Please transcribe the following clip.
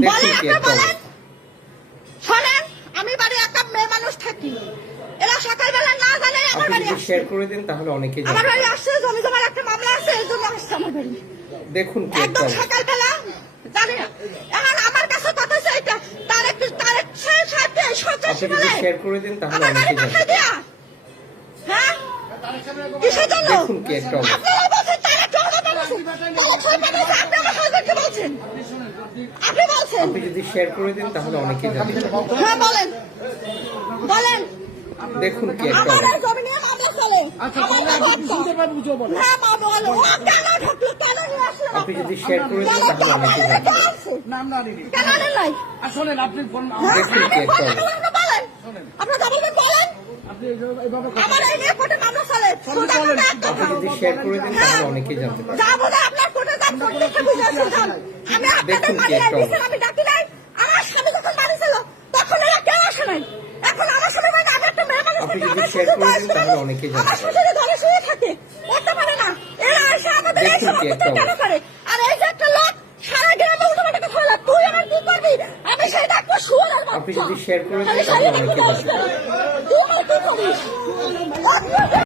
বলেন কি একটা শোনেন আমি বাড়ি একা মেয়ে মানুষ থাকি। এরা সকালবেলা না জানে আমার বাড়ি যদি শেয়ার করে দেন তাহলে অনেকে আমার বাড়ি আসছে জমি জমার একটা মামলা আছে এই জন্য আসছে আমার বাড়ি। দেখুন কি একটা সকালবেলা জানি না। এখন আমার কাছে কথা চাইটা তার একটু তার আপনি বলে যদি শেয়ার করে দেন তাহলে আমার বাড়ি অনেকে পাঠাই জানবে দিয়া। হ্যাঁ? কিসের জন্য? দেখুন কি একটা আপনারা বলছেন তারা চৌদা পাঠাচ্ছে তারা ছয় পাঠাচ্ছে আপনি বলছেন। আপনি বলছেন আপনি যদি শেয়ার করে দেন তাহলে অনেকে জানবে। হ্যাঁ বলেন। বলেন। দেখুন কি একটা আমার জমি নিয়ে মামলা চলে। আচ্ছা, শুনতে বলেন। হ্যাঁ মা বলো। ও কেন ঢুকলো? কেন নিয়ে আসলো? আপনি যদি শেয়ার করে দেন তাহলে অনেকে জানবে। নাম না নিবি কেন আনেন নাই? আর শোনেন আপনি ফোন- হ্যাঁ, দেখুন কি একটা আপনি। বলেন। বলেন। আপনি এইভাবে- কথা আমার এই নিয়ে কোর্টে মামলা চলে। বলেন। আপনি যদি শেয়ার করে দেন তাহলে অনেকে জানতে পারবে। যা বলে আমি আপনাদের একটা দিয়েছেন, আমি ডাকি নাই। আমার স্বামী যখন বাড়ি ছিল তখন এরা কেউ আসে নাই। এখন আমার স্বামী মানে আমি একটা মেয়ে মানুষ আপনি যদি আমার share করে তাহলে অনেকেই জানতে আমার শ্বশুরে ঘরে শুয়ে থাকে করতে পারে না। এরা এসে আমাদের এই দেখুন কি কেন করে? আর এই যে একটা লোক সারা গ্রামে উল্টোপাল্টা কথা বলে তুই আমার কি করবি? আমি সেই ডাকবো শুয়ে আপনি যদি share করে তাহলে শাড়ি জানতে পারবে।